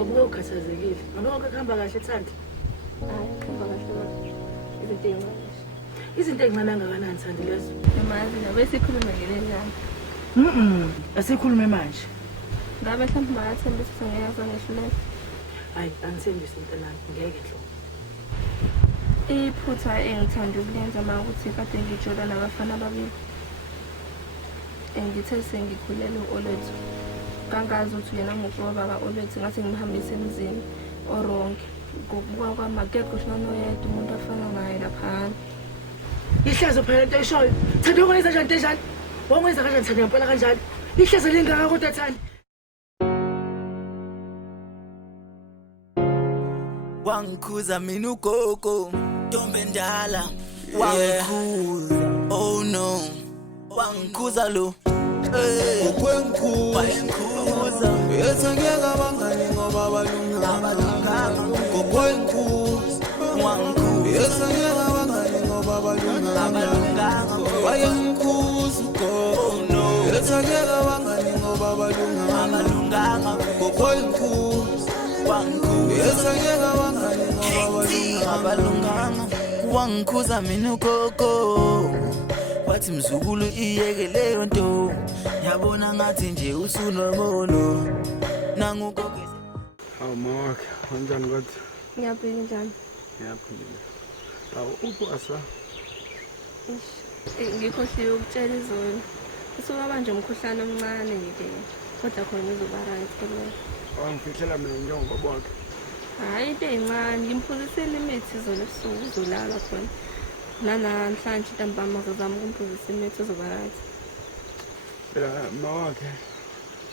Ngoba ukhathazekile. Ngalokho kuhamba kahle Thandi. Hayi, kuhamba kahle. Izinto ezincane. Izinto ezincane kangakanani Thandi lezo? Yamazi nabe sikhuluma ngelenjani. Asikhulume manje. Ngabe mhlawumbe makathembe ukuthi ngeke azangehluleka. Hayi, angithembisi mntanami, ngeke hlo. Iphutha engithanda ukulenza uma ukuthi kade ngitshola nabafana ababili. Ngithe sengikhulele u-Olethu. Kangazi ukuthi yena ngokuba baba Olethu ngathi ngimhambise emzini oronke. Ngokubuka kwami akekho noyedwa umuntu afana naye laphana. Ihlazo phela into eshoyo. Thanda ukwenza kanjani njani? Wongenza kanjani Thanda ngempela kanjani? Ihlazo lingaka kodwa Thanda. Wangikhuza mina ugogo Ntombi endala wangikhuza oh no wangikhuza lo wangikhuza Yesengeka bangani ngoba balunganga Kokwenkhuza wangikhuza Yesengeka bangani ngoba balunganga Wayengikhuza oh no Yesengeka bangani ngoba balunganga Kokwenkhuza wangikhuza Yesengeka bangani ngoba balunganga wangikhuza mina ugogo wathi mzukulu iyeke leyo nto yabona ngathi nje usunomono nangugogo Hawu mawakhe, kanjani kodwa? Ngiyaphila njani? Ngiyaphila. Hawu upasa. Ngikhohliwe ukutshela izolo. Usuka manje umkhuhlane omncane nje kodwa khona uzoba right kulo. Wangifihlela mina njengoba wakhe. Hayi into encane ngimphuzisile imithi izolo ebusuku uzolala khona. Namhlanje ntambama ngizama ukumphuzisa imithi uzoba right. Phela mawakhe.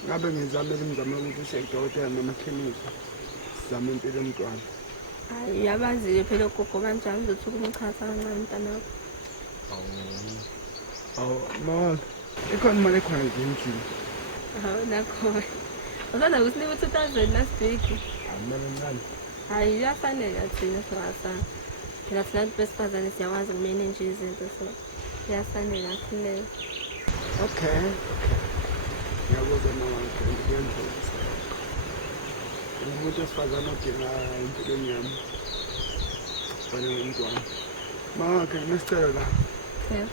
Ngabe ngizamela umzamo ukuthi udokotela noma ekhemisi. Sizama impilo yomntwana. Hayi yabaziyo phela ugogo kanjani uzothuka umkhatha kancane mntanakho. Awu mawakhe. Ikhona imali ekhona endlini. Hawu nakho. Uzana usinika 2000 last week. Amala ngani? Hayi yafanele thina singasa. Phela thina besifazane siyakwazi ukumanage izinto so yafanele akhulele. Okay. Ngiyabuzwa mawakhe ngiyenzisa. Umuntu esifazana odinga impilo yami. Bana umntwana. Mawakhe ngisicela la. Yeah.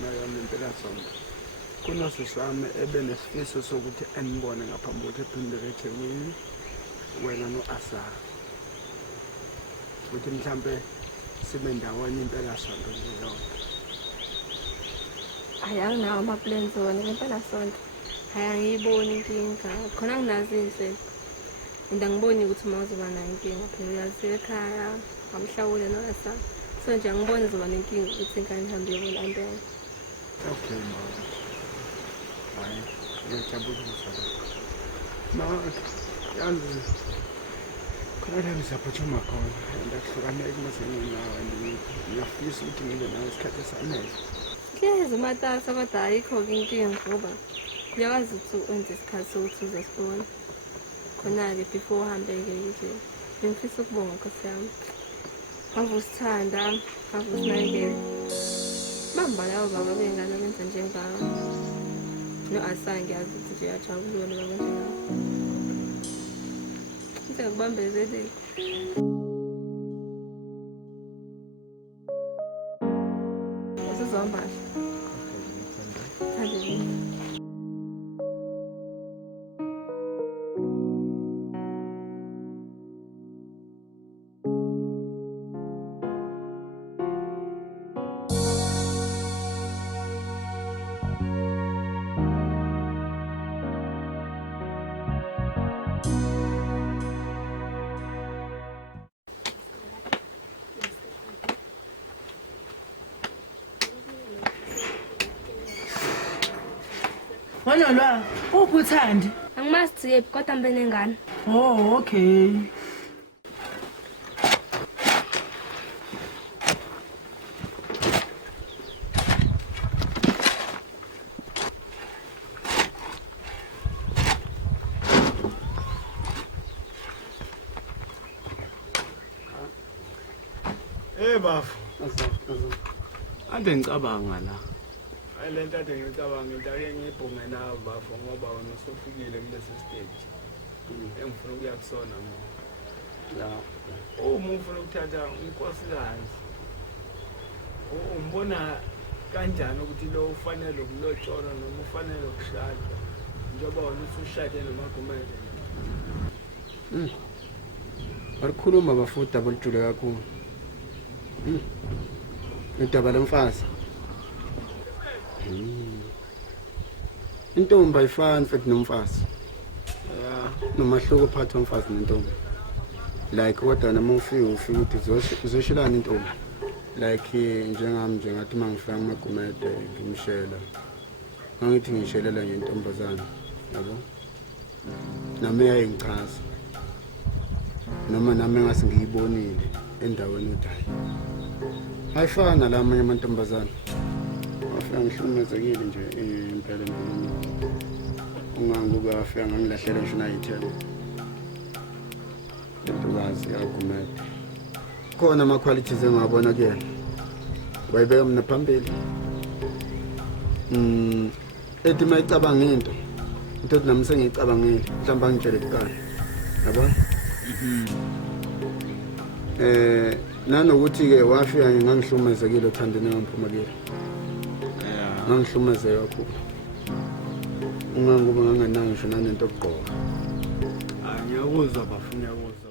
Nayo impela sonke. Kunosisame ebenesifiso sokuthi enibone ngaphambi kokuthi ephindele eThekwini wena noAsa. Ukuthi mhlambe sibe ndawonye impela sonke nje yonke. Hayi nawo ama plans wona ngempela sonke. Hayi angiyiboni inkinga. Khona nginazi inhlelo. Ngiboni ukuthi mawuzoba nayo inkinga phela uyazi ekhaya amhlawule noAsa. So nje angiboni zoba nenkinga ukuthi ingane ihambe yobona impela. Okay mama. Hayi, ngiyajabulisa. Mama, yazi khona la ngisaphuthuma khona. Ngiyahlukaneka mase nginawe ngiyafisa ukuthi ngibe nawe isikhathi esanele. Hlezi matasa kodwa ayikho inkinga ngoba uyawazi ukuthi wenze isikhathi sokuthi uzosibona. Khona-ke before uhambe-ke nje ngifisa ukubonga Nkosi yami. Ngavusithanda, ngavusinakekela. Bamba labo baba bengane benza njengawe. No-Asa ngiyazi ukuthi nje uyajabula baba njengawe. Ngikubambezelile. Uzohamba kahle. Hallelujah. Wanolwa, uPhuthandi. Angimazi yephi kodwa mbe nengane. Oh, okay. Bafu. Ade ngicabanga la. Lento ade ngicabanga into ake ngibhunge nawe bafu ngoba wena usufikile kulesi stage. engifuna ukuya kusona la uma ufuna ukuthatha unkosikazi umbona kanjani ukuthi lo ufanele ukulotsholwa noma ufanele ukushada njengoba wena usushade noMagumede? Balikhuluma bafunda bolujule kakhulu. Idaba lemfazi. Intombi ayifani futhi nomfazi. Nomahluko phakathi komfazi nentombi. Like kodwa noma ufike ukuthi uzoshilana intombi. Like njengami ngathi mangifika kuMagumede ngimshela. Ngithi ngishelela ngentombazana, yabo? Nami yayengichaza. Noma nami ngase ngiyibonile endaweni uDayi. Ayifana la amanye amantombazana. Afika ngihlukumezekile nje impela nami. Ungangoba afika ngangilahlela ngisho nayithela. Intokazi yaGumede. Khona ama qualities engabona kuyena. Wayibeka mina phambili. Ethi mayicabanga into nami sengiyicabangile, mhlawumbe angitshele kuqala. Yabona? Nanokuthi ke wafika ngangihlukumezekile othandene ngemphumelelo. Ngangihlukumezeka kakhulu. Ungangoba ngangananga ngisho nanento okugqoka. Ngiyakuzwa bafuna ukuzwa.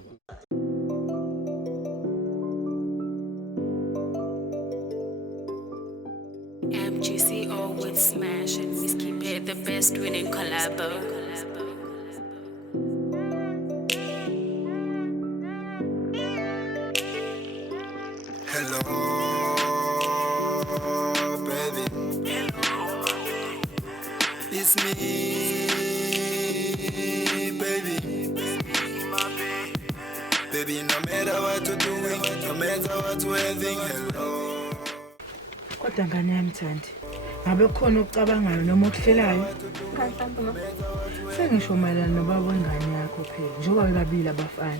MGCO with Smash and Miss Keep It, the best winning collabo. Hello, baby. It's me, baby. Baby, no matter what you're doing, no matter what you're having, hello. Kodwa ngane yami Thandi, ngabe khona ukucabangayo noma okuhlelayo? Sengisho mayelana nobaba wengane yakho phela, njengoba bebabili abafana.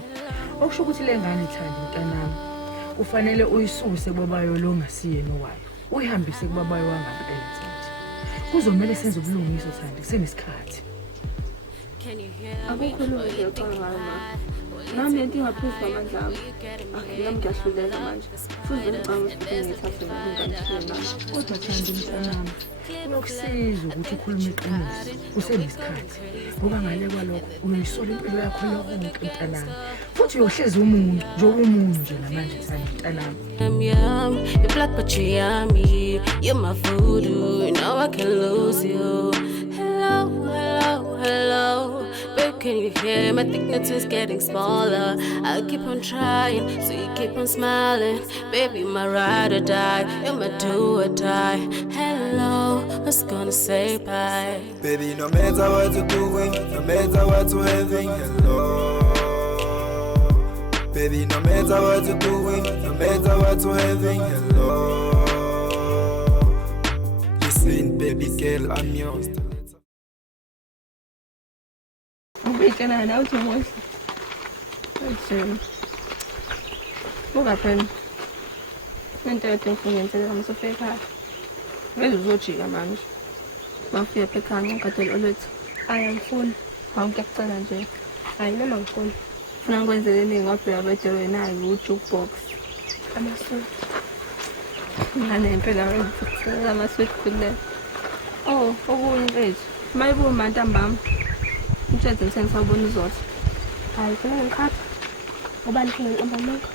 Okusho ukuthi le ngane Thandi mntanami, ufanele uyisuse kubabayo lo ngasiyena owayo. Uyihambise kubabayo wangampela Thandi. Kuzomela senze ubulungiso Thandi kusenesikhathi. Akukho lungile ucabanga ngayo mama. Nami lento ingaphezu kwamandla ami. Nami ngiyahlulela manje. Futhi ngicabanga ukuthi ngithathe ngingangishilo nami. Kodwa Thandi mntanami, kunokusiza ukuthi ukhulume iqiniso kusenesikhathi. Ngoba ngale kwalokho uyoyisola impilo yakho yonke mntanami. Futhi uyohleza umuntu, njengoba umuntu nje namanje Thandi mntanami. I'm young, you're black but you're yummy. You're my voodoo, you know I can lose you. Hello, hello, hello. Babe, can you hear? My thickness is getting smaller. I'll keep on trying, so you keep on smiling. Baby, my ride or die, you're my do or die. Hello, I was gonna say bye. Baby, no matter what you're doing, no matter what you're having, hello. Baby, no matter what you're doing, no matter what you're having, hello. Listen, baby girl, I'm yours. Ubike naye uthi umoya. Ayishela. Buka phela. Into yethu ngifungenzele kama sofika. Vele uzojika manje. Mafika ekhaya ngikadela olwethu. Ayangifuni. Awungiyacela nje. Hayi noma ngifuni. Funa ngikwenzeleni ngobheka bede wena u-jukebox. Amasuku. Ngane impela ngicela amasuku kulela. Oh, okunye mfethu. Mayibuya mantambama. Ngitshela sengisabona uzotha. Hayi kufanele ngikhatha. Ngoba ngifuna ambameko.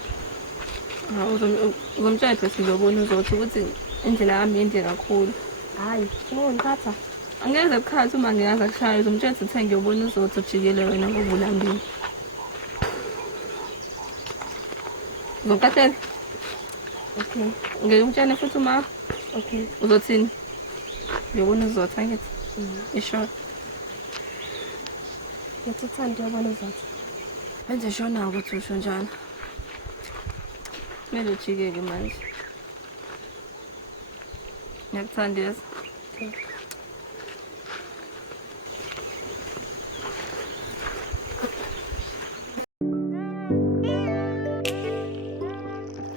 Uzomtshela sizobona uzotha ukuthi indlela yami inde kakhulu. Hayi, kufanele ngikhatha. Angeze ukukhatha uma ngiyaza kushaya uzomtshela ukuthi ngiyobona uzotha ujikele wena ngoba ulambile. Ngokatela. Okay. Ngiyumtshela futhi uma. Okay. Uzothini? Ngiyobona uzotha ngithi. Isho. Ngiyacithanda uyabona uzotha. Wenze shona ukuthi usho njalo. Kumele ujike-ke manje. Ngiyakuthanda yazi. Okay.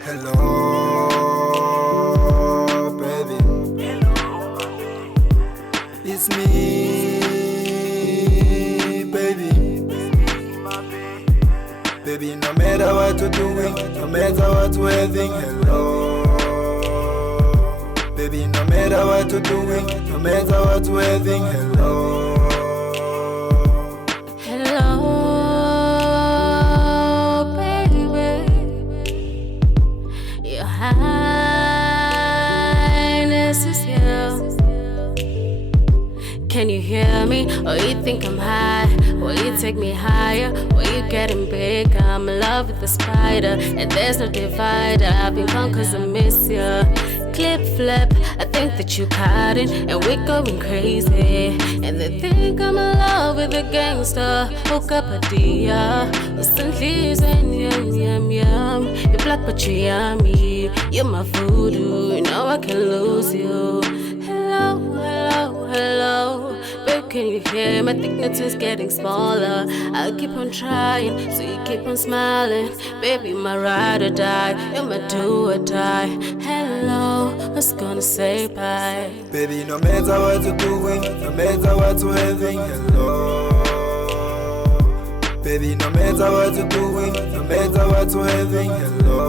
Hello, baby. It's me, baby. matter what we think, hello. Baby, no matter what you're doing, no matter what we think, hello. Hello, baby. Your Highness is here. Can you hear me? Or you think I'm high? Or you take me higher? Or you getting big? I'm in love with the spider, and there's no divider. I've been gone 'cause I miss you. Clip flip, I think that you caught it, and we're going crazy. And they think I'm in love with a gangster. Hook up a dia, listen, please, and yum yum yum. You're black but you're yummy. You're my voodoo, you know I can lose you. Hello, hello, hello. Babe, can you hear my dignity is getting smaller? I'll keep on trying, so you keep on smiling. Baby, my ride or die, you're my do or die. Hello, I was gonna say bye. Baby, no matter what you're doing, no matter what you're having, hello. Baby, no matter what you're doing, no matter what you're having, hello.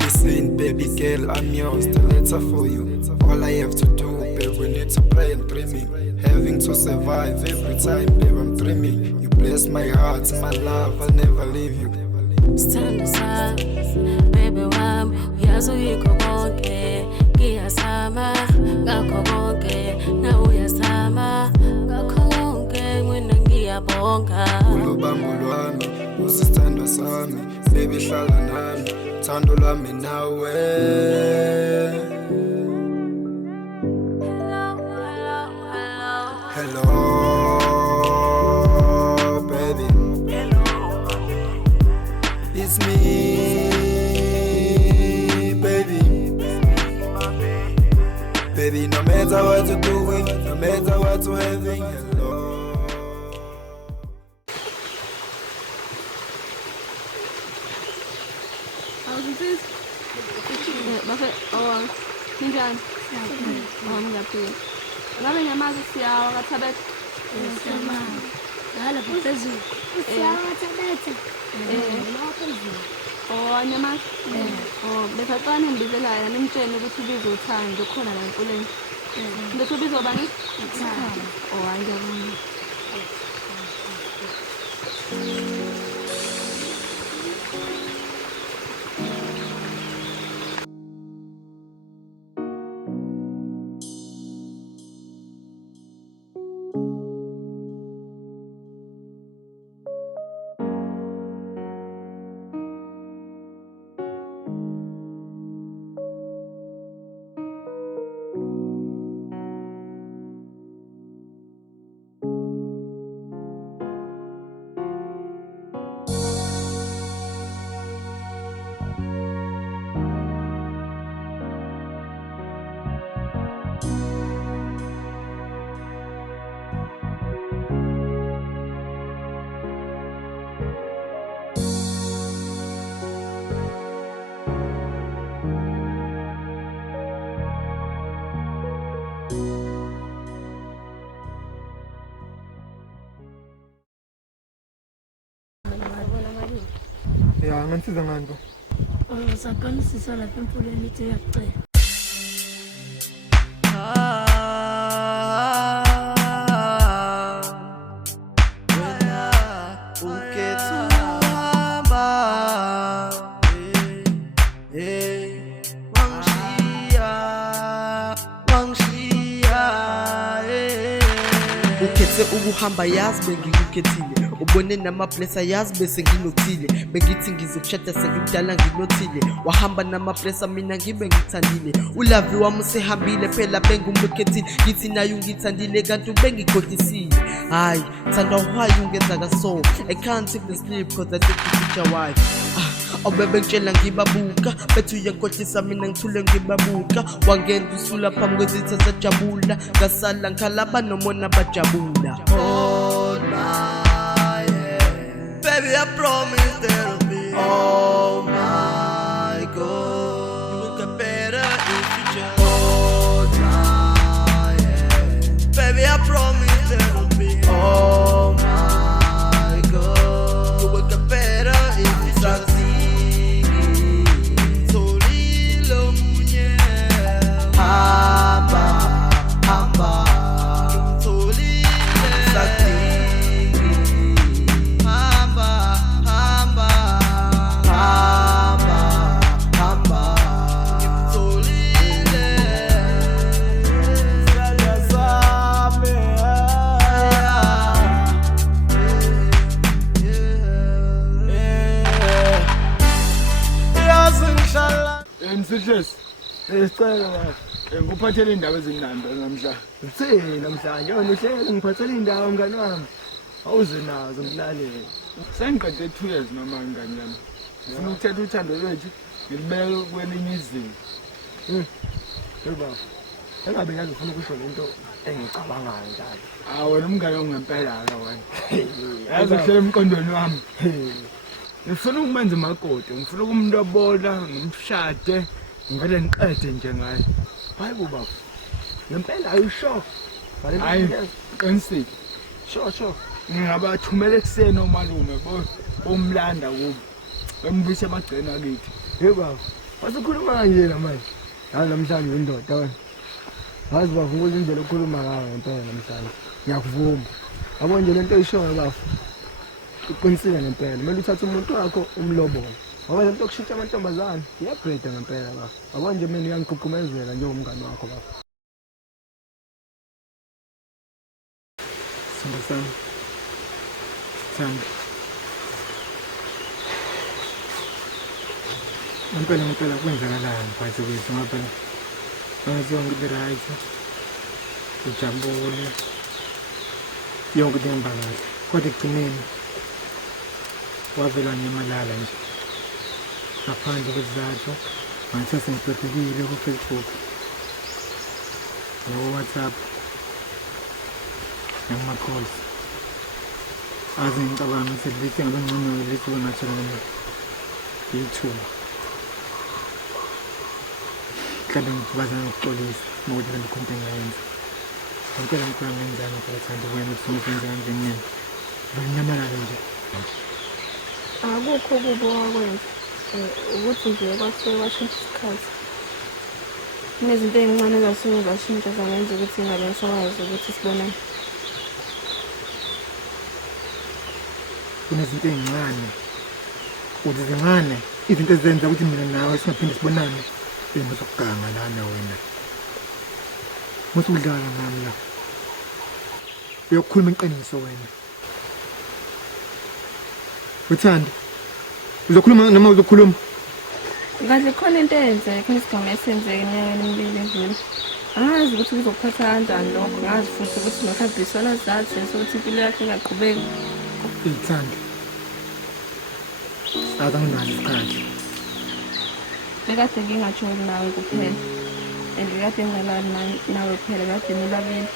Listen, baby girl, I'm yours, the letter for you. All I have to do, babe, we need to pray and dreaming. Having to survive every time, babe, I'm dreaming. You bless my heart, my love, I'll never leave you. Stand aside, baby wami, uyazoyikho konke. Ngiyazama, ngakho konke, na uyazama, ngakho konke, mina ngiyabonga. Ulubambo lwami, usisithandwa sami, baby hlala nami, thando lwami nawe. Hello, baby. It's me, baby. Baby, no matter what you're doing, no matter what you're having, hello. Awusizi? Bafe, ninjani? Ngiyaphila. Ngabe ngiyamazi siyawa kaThabethe? Siyamazi. Ngala phezulu. Siyawa Thabethe. Anyamazi? Besaqala ngibizelayo nimtshene ukuthi ubizo uThando khona la enkuleni. Bese ubizo bani? Uthando. Ngiyabona. Ya, nganisiza ngani bo? Saqalisisa lapha emfuleni ithi yaqela. Ukhethe ukuhamba yazi bengikukhethile, ubone namaplesa yazi bese nginothile, bengithi ngizokushada sengidala nginothile, wahamba namaplesa mina ngibe ngithandile, ulavi wami usehambile phela bengumukhethile, ngithi nayo ngithandile kanti bengikhotisile. Hayi thanda why ungenza kaso, I can't even sleep cause I think the future wife. Obebe ngitshela ngibabuka, bethu uyankohlisa mina ngithule ngibabuka, wangenda usula phambi kwezitha sajabula, ngasala ngikhalaba nomona bajabula. Hold my hand, baby, I promise there'll be. Oh my God, you will get better if you just hold my hand, baby, I promise there'll be. Oh my God, you will get better if you Uhlesi. Sicela baba. Ngikuphathele indaba ezinambe namhla. Uthini namhlanje? Yona uhlele ngiphathele indawo mngani wami. Awuze nazo ngilalele. Sengiqede 2 years noma ngani yami. Ngifuna ukuthetha uthando lwethu ngilibeke kwelinye izinga. Yebo. Engabe ngiyazi ufuna ukusho lento engicabangayo njalo. Wena umngane ongempela ke wena. Yazi uhlele emqondweni wami. Ngifuna ukumenza umakoti, ngifuna ukumlobola, ngimshade, ngivele ngiqede nje ngaye. Hayibo baba. Ngempela ayisho. Hayi, qinisile. Sure. Ngingabathumela ekuseni omalume bomlanda kubo. Bembuyise emagcena kithi. Hey baba. Wasukhuluma kanje manje. Hayi namhlanje indoda wena. Hayi baba, ukuthi indlela okhuluma ngayo ngempela namhlanje. Ngiyakuvuma. Yabo nje lento eyishoyo bafu. Uqinisile ngempela. Kumele uthathe umuntu wakho umlobole. Ngoba lento yokushintsha amantombazane iyagrade ngempela bafu. Yabo nje mina ngiyangigqugqumezela njengomngane wakho bafu. Sambasana. Samba. Ngempela kwenzakalani mfowethu kwethu ngempela. Ngaziwa ngibe right. Ujabule. Yonke into ihamba kahle. Kodwa ekugcineni wavela nyamalala nje. Ngaphandle kwesizathu ngithe sengibhekile ku-Facebook no-WhatsApp nama-calls. Aze ngicabanga ukuthi lithi ngabe ngcono lithi bengathola ithuba. Mhlawumbe ngibazana nokuxolisa ngokuthi le khonto engayenza. Ngicela ngicela ngenzani mfowethu wena ufuna ukwenzani nje nyamalala nje. Akukho kubo wakwenza ukuthi nje kwasuke kwashintsha isikhathi. Kunezinto ey'ncane ezasuke zashintsha zangenza ukuthi ingabe ngisakwazi ukuthi sibonane. Kunezinto ey'ncane ukuthi zincane izinto ezenza ukuthi mina nawe singaphinde sibonane. Musukuganga lana wena. Musudlala ngami la. Uyokhuluma iqiniso wena. Uthandi. Uzokhuluma noma uzokhuluma? Kahle khona into eyenzeka kunesigaba esenzeka eminyakeni emibili edlule. Angazi ukuthi kuzokuphatha kanjani lokho. Ngazi futhi ukuthi mhlawumbe isona sizathu sokuthi impilo yakhe ingaqhubeki. Uthandi. Saza nginazo isikhathi. Bekade ngingatsholi nawe kuphela. And kade ngingalali nawe kuphela kade nibabili.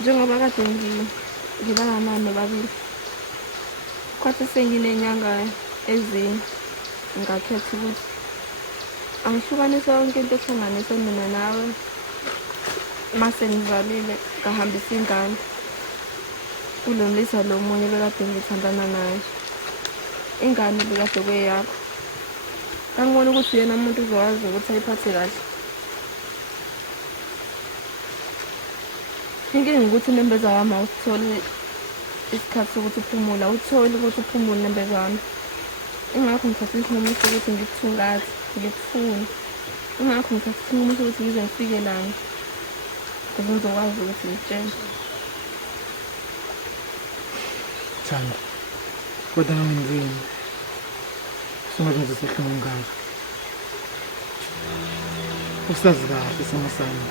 Njengoba kade ngibanga nani nobabili. Kwathi senginenyanga ezine ngakhetha ukuthi angihlukanise yonke into ehlanganise mina nawe mase ngizalile ngahambisa ingane kulomlisa lo munye bekade ngithandana naye. Ingane bekade kweyakho. Ngangibona ukuthi yena umuntu uzokwazi ukuthi ayiphathe kahle. Inkinga ukuthi Unembeza wami awusithole isikhathi sokuthi uphumule, awutholi ukuthi uphumule Unembeza wami. Ingakho ngithathe isinqumo sokuthi ngikuthungathe, ngikufune. Ingakho ngithathe isinqumo sokuthi ngize ngifike lana ukuze ngizokwazi ukuthi ngitshele. Thando, kodwa ngenzeni? Singazenza sihlungu ngazo. Usazi kahle isimo sami.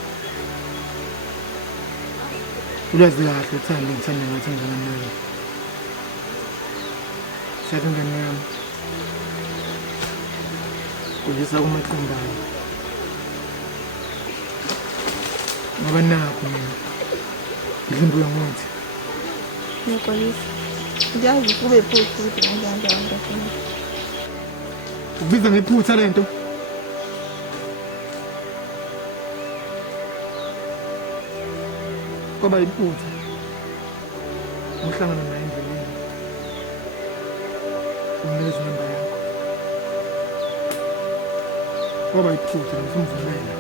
Ulazi kahle Thando, ngithanda ngathi njengamanje. Shathi ngane yami. Kuyisa kumaqondana. Ngoba nakho mina. Ngizimbuye ngothi. Ngixolisa. Ngiyazi kube iphutha ukuthi ngenzani ngafuna. Ubiza ngephutha lento. Kwaba iphutha. Uhlangana naye endleleni. Unikeza inamba yakho. Kwaba iphutha ngizomvulela.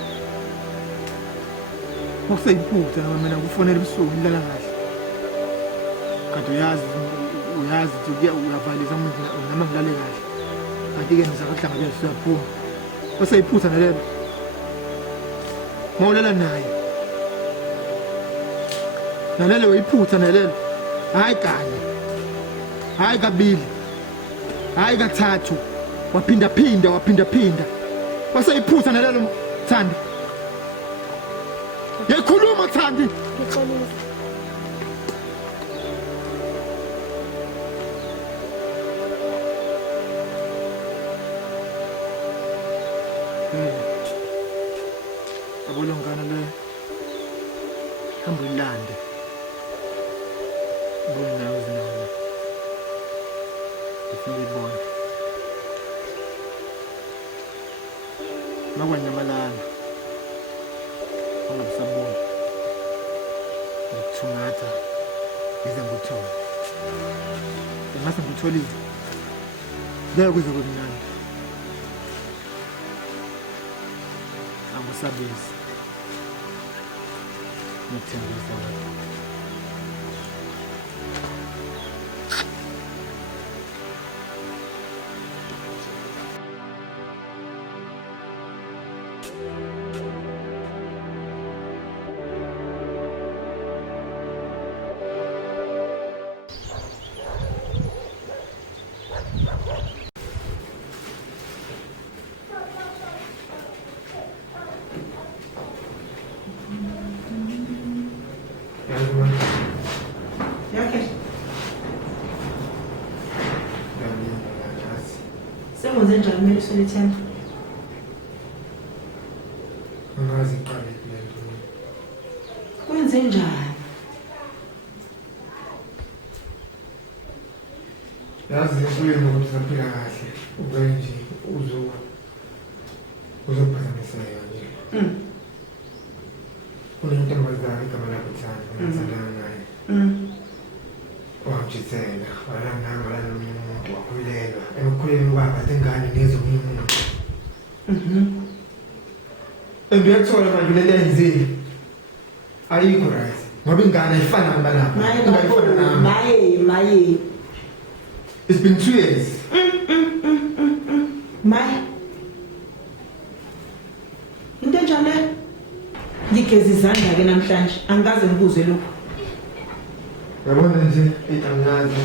Ukuseyiphutha mina kufonela ebusuku ngilala kahle. Kade uyazi uyazi ukuthi uyavalisa umuntu noma ngilale kahle. Kanti-ke nizakahlangabeza siyaphuma. Waseyiphutha nalelo. Mawulela naye. Nalelo uyiphutha nalelo. Hayi kanye. Hayi kabili. Hayi kathathu. Waphinda. Waseyiphutha nalelo Thandi. Yakhuluma Thandi. Ngixolisa. Abolongana le. Hamba ulande. Bona uzinawo. Ngifike ibona. Makwanyamalana. Ungabusabona. Ngikuthungatha. Ngize ngikuthola. Ngase ngikutholile. Ngeke kuze kube mnandi. Angusabisi. Ngithembisa wena. Sengenze njani kumele usolithemba? Angazi iqale le nto. Kwenze njani? Yazi ngiyakuyena ukuthi saphila kahle. Ube nje uzophazamisa yona. Unentombazane igama lakho Thandi, ngithandana naye. Wamjisela, walala nomuntu wakhulelwa. Ekukhulelweni kwakhe ingane nezomunye umuntu. Ngiyakuthola manje le lenzile. Ayikho right. Ngoba ingane ayifana nabalapha. Maye. It's been 2 years. Maye. Into enjani le? Ngigeza izandla ke namhlanje. Angikaze ngibuze lokho. Yabona nje, angazi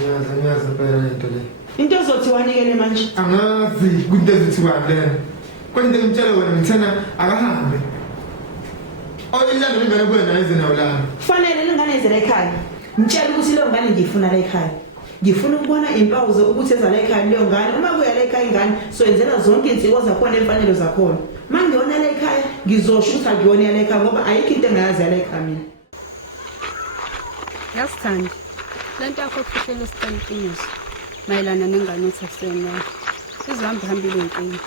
phela lento le. Into ezothi wanikele manje. Angazi kunto ezithiwa lena. Kodwa ngimtshela wena ngithena akahambe. Oyilanda ingane kuwena ize nawo lana. Kufanele lengane ezela ekhaya. Ngitshela ukuthi leyo ngane ngifuna la ekhaya. Ngifuna ukubona impawu ukuthi eza la ekhaya leyo ngane. Uma kuya la ekhaya ingane soyenzela zonke insiko zakhona emfanelo zakhona. Mangiyona la ekhaya ngizosho ukuthi akuyona la ekhaya ngoba ayikho into engayazi la ekhaya mina. Yasithandi. Lento yakho okuhlelo siqiniso mayelana nengane uthasena. Sizohambile inkinga.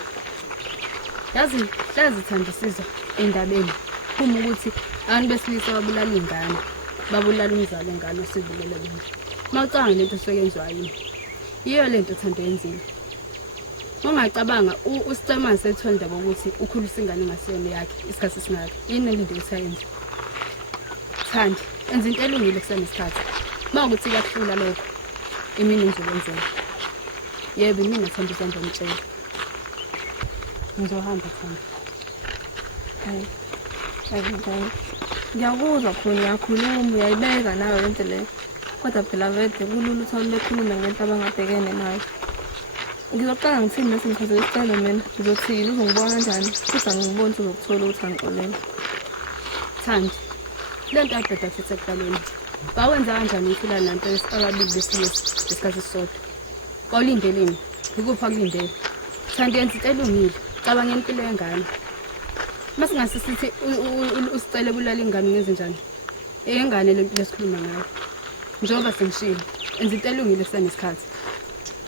Yazi Thandi siza endabeni. Uma ukuthi abantu besilisa babulala ingane, babulala umzali engane osivulela bona. Mawucanga lento soyenziwa yini? Iyo lento Thandi yenzile. Ungacabanga uStamani sethola indaba ukuthi ukhulisa ingane engasiyona yakhe isikhathi singaka. Yini into esayenza? Thandi, enza into elungile kusenesikhathi. Mawukuthi kuyahlula lokho, imini ngizokwenza. Yebo mina Thandi uzamba umtshela. Ngizohamba Thandi. Hayi. Ngiyakuzwa khona uyakhuluma uyayibeka nayo lento le. Kodwa phela vele kulula ukuthi bekhulume ngento abangabhekene nayo. Ngizoqala ngithini mase ngichaze isicelo mina. Ngizothini uzongibona kanjani? Futhi angiboni uzokuthola ukuthi angixolele. Thandi, lento yabheda futhi ekuqaleni. Bawenza kanjani ifila nanto ababili besilisa isikhathi sisodwa? Bawulindeleni? Ukupha kulindele. Thandi yenza into elungile. Cabanga impilo yengane. Masingase sithi usicele bulala ingane ngenze njani? Engane lesikhuluma ngayo. Njengoba sengishilo, enza into elungile kusenesikhathi.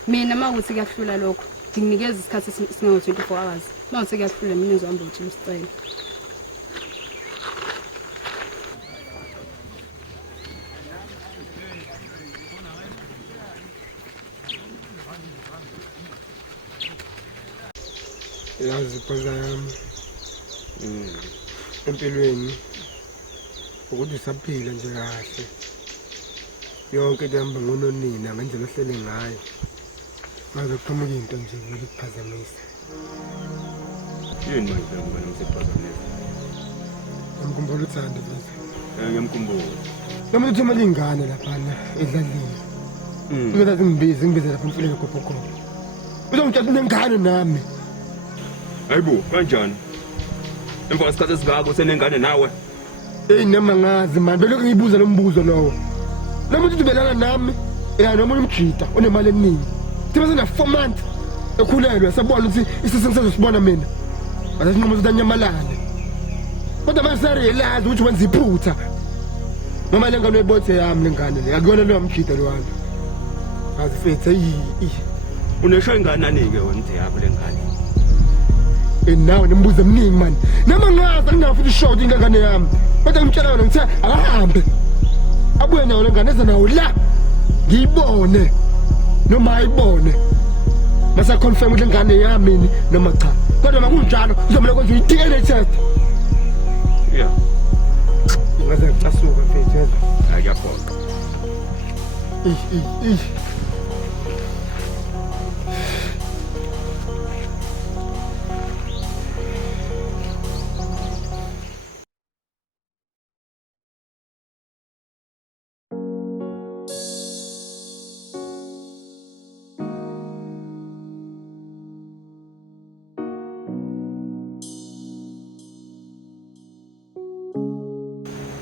Mina mawukuthi kuyahlula lokho, nginikeza isikhathi singawo 24 hours. Mawukuthi kuyahlula mina ngizohamba ngitshela isicelo. Yazi phaza yami. Empilweni ukuthi usaphila nje kahle. yonke into ihamba ngononina ngendlela ohlele ngayo ngaze kuqhamuka into nje ukuphazamisa. Yini manje ngibona ngisephazamisa? Ngimkhumbula uthando mfethu. Ngiyamkhumbula. Noma uthoma lingane laphana edlalini. Ngithatha ngibize lapha emfuleni gophokho. Uzongithatha nengane nami. Hayibo, kanjani? Emva kwesikhathi esingako senengane nawe. Noma ngazi manje belokhu ngiyibuza lo mbuzo lowo. Noma uthi ubelana nami, noma umjida onemali eningi. Thiba sena 4 months ekhulelwe sabona ukuthi isisengizosibona mina. Base sinqomo ukuthi anyamalale. Kodwa manje realize ukuthi wenza iphutha. Noma lengane oyibothe yami lengane le akuyona lo mjida lo wami. Azifethe unesho inganani-ke wena into yakho lengane. Nawe nembuzo eminingi mani. Noma ngazi anginafuthi ishoti ingane yami. Kodwa ngimtshela wena ngithe akahambe. Abuye nawo lengane eza nawo la. Ngiyibone. Noma ayibone. Mase confirm ukuthi lengane yami noma cha. Kodwa makunjalo uzomela kwenza i-DNA test. Yeah. Ngaze ngicasuka mfethu. Akuyaphoqa.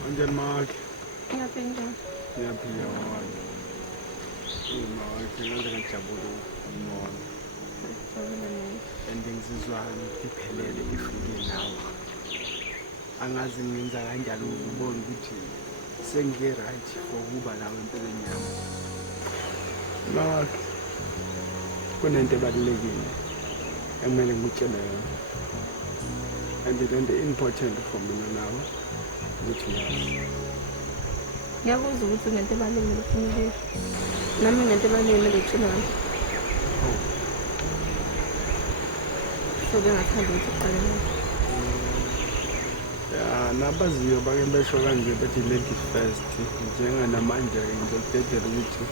Anjani Mark? Ngiyaphendula. Ngiyaphila wona. Mark, ngiyenza ngijabule umoya. Ngizizwa ngiphelele ngifike nawe. Angazi ngenza kanjalo ukubona ukuthi sengike right for ukuba nawe empilweni yami. Mark, kunento ebalulekile ekumele ngikutshele yona. And the important for me now. Ngiyakuzwa ukuthi ngento ebalulekile ufuna ukuyisho. Nami ngento ebalulekile ukutshela wena. So bengathanda ukuthi uqale nawe. Nabaziyo bake besho kanje bethi ladies first. Njenganamanje ngizokudedela ukuthi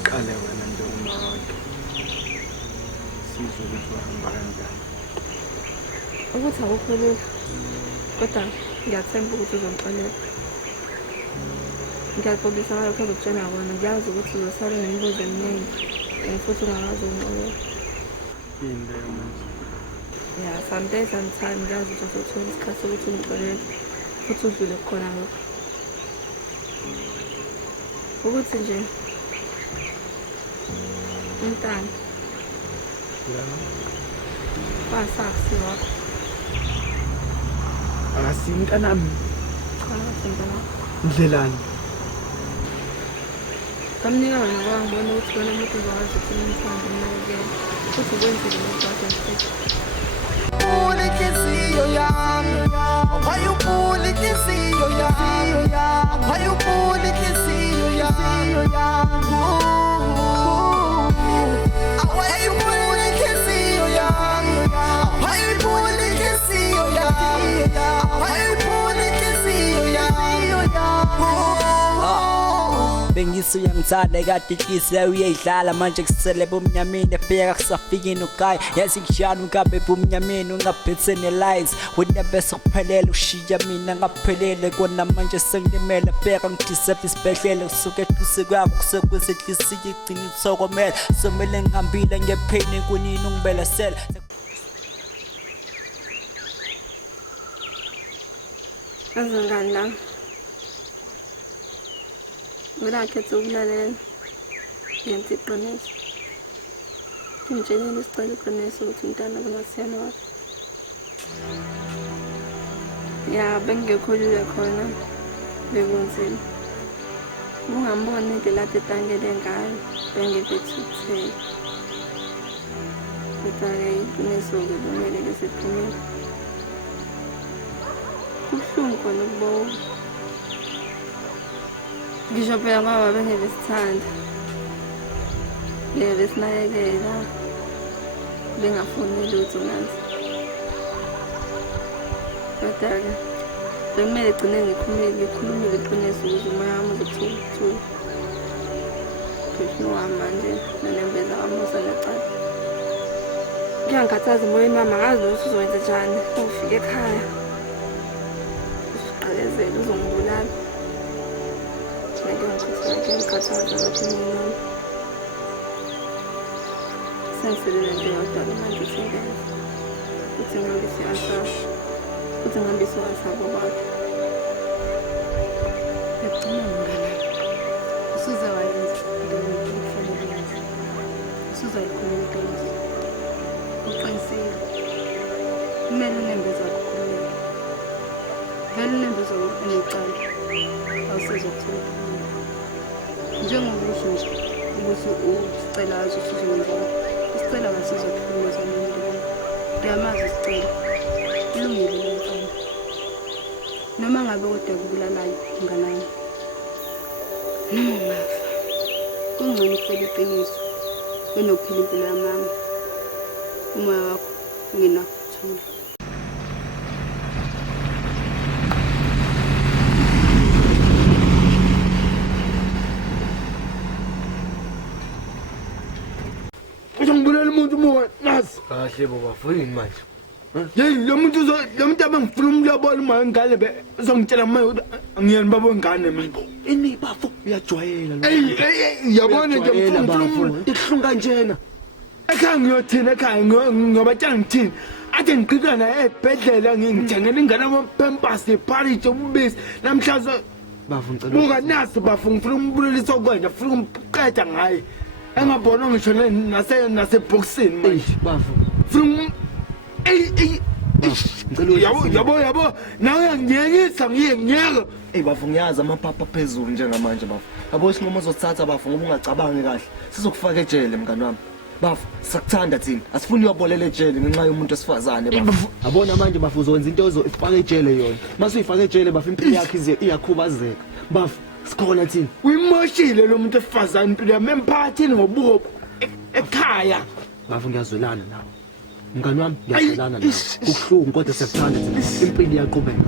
uqale wena njengomama wakhe. Sizwe ukuthi uhamba kanjani. Ukuthi akukho lula. Kodwa ngiyathemba ukuthi uzongiqalela. Ngiyaxolisa ngalokho ozokutshela kona. Ngiyazi ukuthi uzosala nemibuzo eminingi futhi ungakazi ukunqobela. Yini leyo manje? Yeah, some days and time ngiyazi ukuthi uzothola isikhathi sokuthi ungiqalele futhi udlule khona lokho. Ukuthi nje umntana wasaksi wakho. Akasimntanami. Cha, umntana. Ndlelani? Kamnika wena kwangibona ukuthi wena umuntu uzokwazi ukuthi umthande umnakekele futhi ukwenzile lokho wakhe mfethu. Inhliziyo yami, wayuphula inhliziyo yami, wayuphula inhliziyo yami, wayuphula inhliziyo yami, wayuphula inhliziyo yami, wayuphula inhliziyo yami. Bengisu uyangithanda kade inhliziyo uyayidlala manje kusele bomnyameni efika kusafikini ukhaya yazi ngishana ungabe bomnyameni ungaphethe ne-lies wena bese kuphelele ushiya mina ngaphelele kona manje sengilimele bheka ngideserve isibhedlele kusuke eduze kwakho kusekwenza inhliziyo igcina ithokomela somele ngihambile ngepheni kunini ungibelesela. Azingani la mina khetha ukulalela ngenza iqiniso ngitsheleni isicelo iqiniso ukuthi umntana kungasiyana wakho. Ya bengekho lula khona bekunzima ungamboni indlela ade etangele ngayo bengibethuthele kodwa-ke iqiniso-ke kumele lisephumile kubuhlungu khona ukubona ngisho phela ngoba bengebesithanda bengebesinakekela bengafuni lutho nazi kodwa-ke bekumele egcine ngikhulumile iqiniso ukuze umoya wami uzokuthula ukuthula unophefumula wami manje nanembeza kamusa necala. Ngiyangikhathaza emoyeni wami, angazi ukuthi uzowenza njani ufike ekhaya. Usuqakezela uzongibulala. Ngiyangikhathaza ukuthi mina sengisebenza nje yodwa manje isingenza. Uthi ngihambe siyasasha. Uthi ngihambe siwasabo kwakhe. Ngiyacela mngane. Usuze wayenza into okufanele yenze. Usuze wayikhuluma into enje. Uqinisile. Kumele unembeza ukukhululeka. Vele unembeza unecala. Awusezokuthola ukukhululeka. Njengoba usho nje ukuthi usicela azi ukuthi uzokwenza. Isicela ngasizokukhulumisa nomuntu lo. Ngiyamazi isicela. Kulungile le mfana. Noma ngabe kodwa kubulalayo nganami. Noma ungafa. Kungcono ufele iqiniso. Wenokuphila impilo yamama. Umoya wakho nginakuthula. Uzongibulala umuntu moya nazi. Kahle baba fuyini manje. Hey, lo muntu abangifuna umlobola uma ngane be uzongitshela manje ngiyani babo ngane mina. Ini bafo uyajwayela lo. Hey, yabona nje mfuna ikuhlunga njena. Ekhaya ngiyothina ekhaya ngobatshela ngithini. Athi ngiqikana ebhedlela ngithengela ingane amapampers eParis ubisi namhlaza bafu ngicela. Buka nasi bafu ngifuna umbulelisa okwenza ngifuna umqeda ngaye. Engabona ngisho nase boxing manje bafu. Ngifuna yabo nawe uyangiyekisa ngiyeka. Bafu ngiyazi amapapa phezulu njengamanje bafu. Yabo isinqumo uzothatha bafu ngoba ungacabangi kahle. Sizokufaka ejele mngani wami. Bafu sakuthanda thina. Asifuni uyabolela ejele ngenxa yomuntu osifazane bafu. Yabona manje bafu uzokwenza into ezofaka ejele yona. Mase uyifaka ejele bafu impilo yakhe iyakhubazeka. Bafu sikhona thina. Uyimoshile lo muntu osifazane impilo yami emphakathini ngobuho ekhaya. Bafu ngiyazwelana nawe. Mngani wami ngiyazwelana nawe. Kuhlungu kodwa siyakuthanda thina. Impilo iyaqhubeka.